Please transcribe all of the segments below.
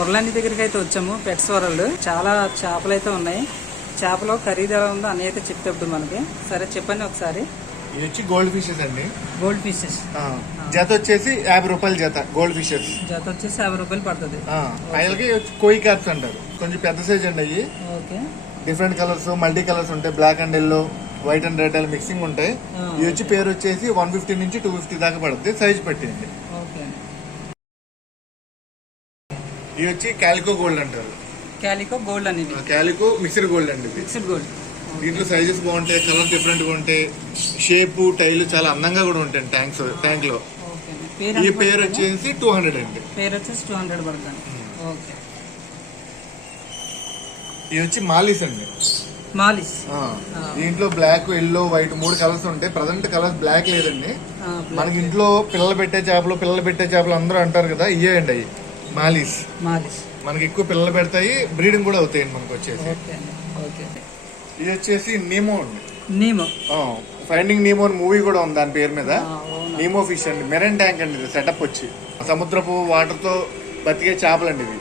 మురళాని దగ్గరికి అయితే వచ్చాము పెట్స్ వరల్డ్ చాలా చేపలు అయితే ఉన్నాయి. చేపలో ఖరీదు ఎలా ఉందో అని అయితే చెప్తే ఇప్పుడు మనకి. సరే చెప్పండి ఒకసారి. వచ్చి గోల్డ్ ఫిషెస్ అండి. గోల్డ్ ఫిషెస్ జత వచ్చేసి యాభై రూపాయల జత గోల్డ్ ఫిషెస్ జత వచ్చేసి యాభై రూపాయలు పడుతుంది. ఆయనకి కోయి కార్ప్స్ అంటారు. కొంచెం పెద్ద సైజ్ అండి అవి okay. Different colours multi colours ఉంటాయి. Black and yellow white and red mixing ఉంటాయి. ఇవి వచ్చి పేరు వచ్చేసి వన్ ఫిఫ్టీ నుంచి టూ ఫిఫ్టీ దాకా పడుతుంది. సైజ్ పెట్టింది. ఇవి వచ్చి క్యాలికో గోల్డ్ అంటారు. క్యాలికో గోల్డ్ అనేది. క్యాలికో మిక్స్డ్ గోల్డ్ అండి ఇది. Fixed gold. దీంట్లో సైజెస్ బాగుంటాయి కలర్ డిఫరెంట్గా ఉంటాయి. షేప్ టైల్ చాలా అందంగా కూడా ఉంటాయి ట్యాంక్స్ ట్యాంక్లో. ఈ పేరు? వచ్చేసి టూ హండ్రెడ్ అండి. పేరు వచ్చేసి టూ హండ్రెడ్ పడుతుంది ఓకే. ఇవి వచ్చి మాలిస్ అండి. మాలిస్. దీంట్లో బ్లాక్ ఎల్లో వైట్ మూడు కలర్స్ ఉంటాయి. ప్రజెంట్ కలర్స్ బ్లాక్ లేదండి. మనకి ఇంట్లో పిల్లలు పెట్టే చేపలు పిల్లలు పెట్టే చేపలు అందరూ అంటారు కదా ఇవే అండి అవి మాలిస్. మాలిస్. మనకి ఎక్కువ పిల్లలు పెడతాయి బ్రీడింగ్ కూడా అవుతాయండి మనకు వచ్చేసి. ఓకే ఇది వచ్చేసి నీమో అండి. నీమో. ఫైండింగ్ నీమో మూవీ కూడా ఉంది దాని పేరు మీద. నీమో ఫిష్ అండి. మెరైన్ ట్యాంక్ అండి ఇది సెటప్ వచ్చి. సముద్రపు వాటర్తో బతికే చేపలు అండి ఇవి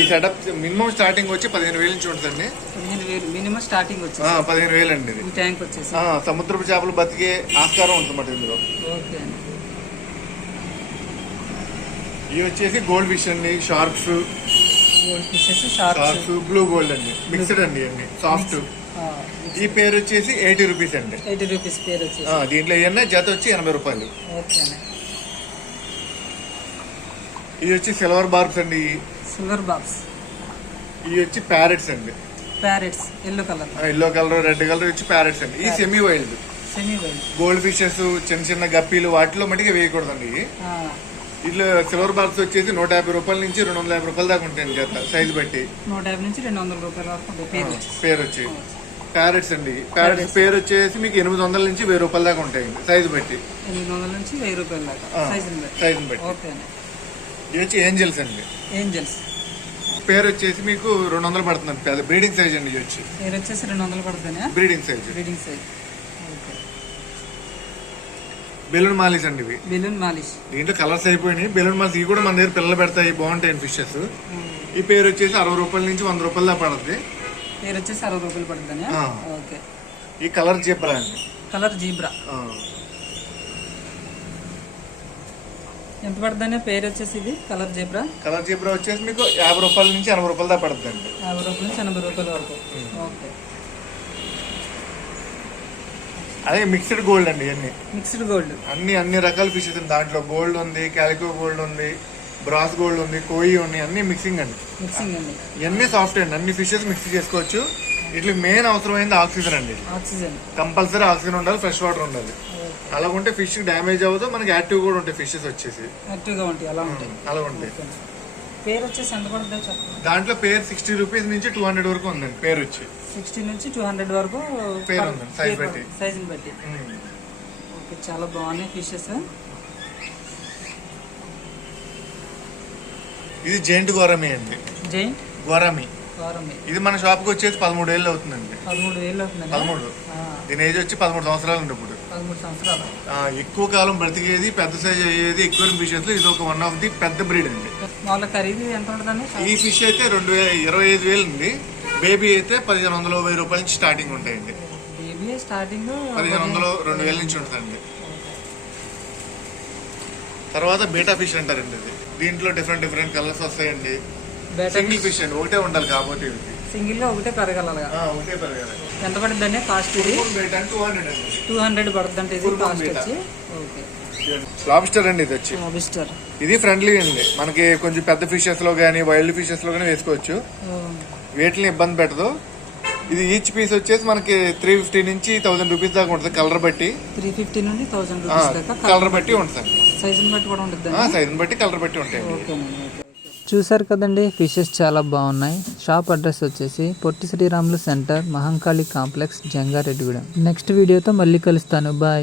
ఈ సెటప్ మినిమం స్టార్టింగ్ వచ్చి పదిహేను వేల నుంచి ఉంటుందండి. మినిమం స్టార్టింగ్ ఆ, వచ్చేసి పదిహేను వేలు అండి ఇది ట్యాంక్ వచ్చేసి. సముద్రపు చేపలు బతికే ఆస్కారం ఉంటుందన్నమాట ఇందులో. ఓకే ఇవి వచ్చేసి గోల్డ్ ఫిష్ అండి sharks gold fishes sharks sharks blue gold అండి మిక్స్డ్ అండి ఇవన్నీ సాఫ్ట్. ఈ పేరు వచ్చేసి ఎయిటీ రూపీస్ అండి. ఎయిటీ రూపీస్ పేరు వచ్చేసి. ఆ, దీంట్లో ఏమన్నా జత వచ్చి ఎనభై రూపాయలు. ఓకే అండి. ఇవి వచ్చి సిల్వర్ బార్బ్స్ అండి. సిల్వర్ బాక్స్ ఇవి వచ్చి ప్యారెట్స్ అండి. Parrots yellow colour. Yellow colour red colour వచ్చి ప్యారెట్స్ అండి. ఈ semi wild semi white gold fishes చిన్న చిన్న గప్పీలు వాటిలో మటుకు వేయకూడదండి ఇట్లా సిల్వర్ బార్బ్స్ వచ్చేసి నూట యాభై రూపాయల నుంచి రెండు వందల యాభై రూపాయల దాకా ఉంటాయండి జత సైజ్ బట్టి. నూట యాభై నుంచి రెండు వందల రూపాయల వరకు పేరు వచ్చి ప్యారెట్స్ అండి. ప్యారెట్స్ పేరు వచ్చేసి మీకు ఎనిమిది వందల నుంచి వెయ్యి రూపాయల దాకా ఉంటాయండి సైజ్ బట్టి. ఎనిమిది వందల నుంచి వెయ్యి రూపాయల దాకా. సైజ్ బట్టి. వచ్చి ఏంజల్స్ అండి. ఏంజల్స్ పేరు వచ్చేసి మీకు రెండు వందలు పడుతుంది బ్రీడింగ్ సైజ్ అండి ఇవి వచ్చి. పేరు వచ్చేసి రెండు వందలు పడుతుంది? Breeding size breeding size okay balloon mollies అండి ఇవి. Balloon mollies. దీంట్లో కలర్స్ అయిపోయినాయి. బెలూన్ మాలిస్ ఇవి కూడా మన దగ్గర పిల్లలు పెడతాయి. బాగుంటాయి ఫిషెస్. ఈ పేరు వచ్చేసి అరవై రూపాయల నుంచి వంద రూపాయల దాకా పడుతుంది పేరు వచ్చేసి అరవై రూపాయలు పడుతుంది. ఓకే. ఈ కలర్ జీబ్రా అండి. Colour zebra. ఎంత పడుతుంది పేరు వచ్చేసి ఇది? Colour zebra? కలర్ జీబ్రా వచ్చేసి మీకు యాభై రూపాయల నుంచి ఎనభై రూపాయల దాకా పడుతుంది అండి యాభై రూపాయల నుంచి ఎనభై రూపాయల వరకు. ఓకే. అదే మిక్స్డ్ గోల్డ్ అండి ఇవన్నీ మిక్స్డ్ గోల్డ్ అన్ని అన్ని రకాల ఫిషెస్ దాంట్లో గోల్డ్ ఉంది క్యాలికో గోల్డ్ ఉంది బ్రాస్ గోల్డ్ ఉంది కోయి ఉంది అన్ని మిక్సింగ్ అండి. మిక్సింగ్ అండి. ఇవన్నీ సాఫ్ట్ అండి. అన్ని ఫిషెస్ మిక్స్ చేసుకోవచ్చు. ఇట్లా మెయిన్ అవసరమైంది ఆక్సిజన్ అండి. ఆక్సిజన్ కంపల్సరీ ఆక్సిజన్ ఉండాలి ఫ్రెష్ వాటర్ ఉండాలి. అలా ఉంటే ఫిష్ డ్యామేజ్ అవ్వదు మనకి యాక్టివ్ కూడా ఉంటాయి ఫిషెస్ వచ్చేసి. యాక్టివ్గా ఉంటాయి అలా ఉంటాయి. అలా ఉంటాయి. పేరు వచ్చేసి ఎంత పడుతుందో చెప్పండి దాంట్లో పేరు సిక్స్టీ రూపీస్ నుంచి టూ హండ్రెడ్ వరకు ఉందండి పేరు వచ్చి సిక్స్టీ నుంచి టూ హండ్రెడ్ వరకు పేరు size బట్టి. సైజుని బట్టి. ఓకే చాలా బాగున్నాయి ఫిషెస్. ఇది జెయింట్ గోరమి అండి. జైంట్? గోరమి. ఇది మన షాప్కి వచ్చేసి పదమూడు ఏళ్ళు అవుతుందండి. పదమూడు వేలు అవుతుందండి. పదమూడు. దీని ఏజ్ వచ్చి పదమూడు సంవత్సరాలు ఉంది ఇప్పుడు. ఎక్కువ కాలం బ్రతికేది పెద్ద సైజ్ అయ్యేది ఎక్కువ ఫిషెస్ ఇది ఒక వన్ ఆఫ్ ది పెద్ద బ్రీడ్ అండి. వాళ్ళ ఖరీదు ఎంత ఉంటుందండి? ఈ ఫిష్ అయితే రెండు వేల ఇరవై ఐదు వేలు ఉంది బేబీ అయితే పదిహేను వందల వెయ్యి రూపాయల నుంచి స్టార్టింగ్ ఉంటాయండి. బేబీ స్టార్టింగ్ పదిహేను వందలు రెండు వేల నుంచి ఉంటుందండి. తర్వాత బీటా ఫిష్ అంటారండి ఇది. దీంట్లో డిఫరెంట్ డిఫరెంట్ కలర్స్ వస్తాయండి. సింగిల్ ఫిష్ అండి ఒకటే ఉండాలి కాకపోతే ఇది. సింగిల్గా ఒకటే ఒకటే పెరగాలి. ఎంత పడుతుందండి కాస్ట్ ఇది? టూ హండ్రెడ్ పడుతుందంటే ఇది కాస్ట్. వచ్చి. ఓకే లాబ్స్టర్ అండి ఇది వచ్చి. లాబిస్టర్ ఇది ఫ్రెండ్లీ అండి. మనకి కొంచెం పెద్ద ఫిషెస్లో కానీ వైల్డ్ ఫిషెస్లో కానీ వేసుకోవచ్చు. వేటిని ఇబ్బంది పెట్టదు. ఇది ఈచ్ పీస్ వచ్చేసి మనకి త్రీ ఫిఫ్టీ నుంచి థౌసండ్ రూపీస్ దాకా ఉంటుంది కలర్ బట్టి. త్రీ ఫిఫ్టీ నుండి థౌసండ్ రూపీస్ కలర్ బట్టి ఉంటుంది. సైజుని బట్టి కూడా ఉంటుంది సైజ్ బట్టి కలర్ బట్టి ఉంటాయి చూసారు కదండి ఫిషెస్ చాలా బాగున్నాయి. షాప్ అడ్రస్ వచ్చేసి Potti Sriramulu centre Mahankali complex Jangareddygudem. Next వీడియోతో మళ్ళీ కలుస్తాను. బాయ్.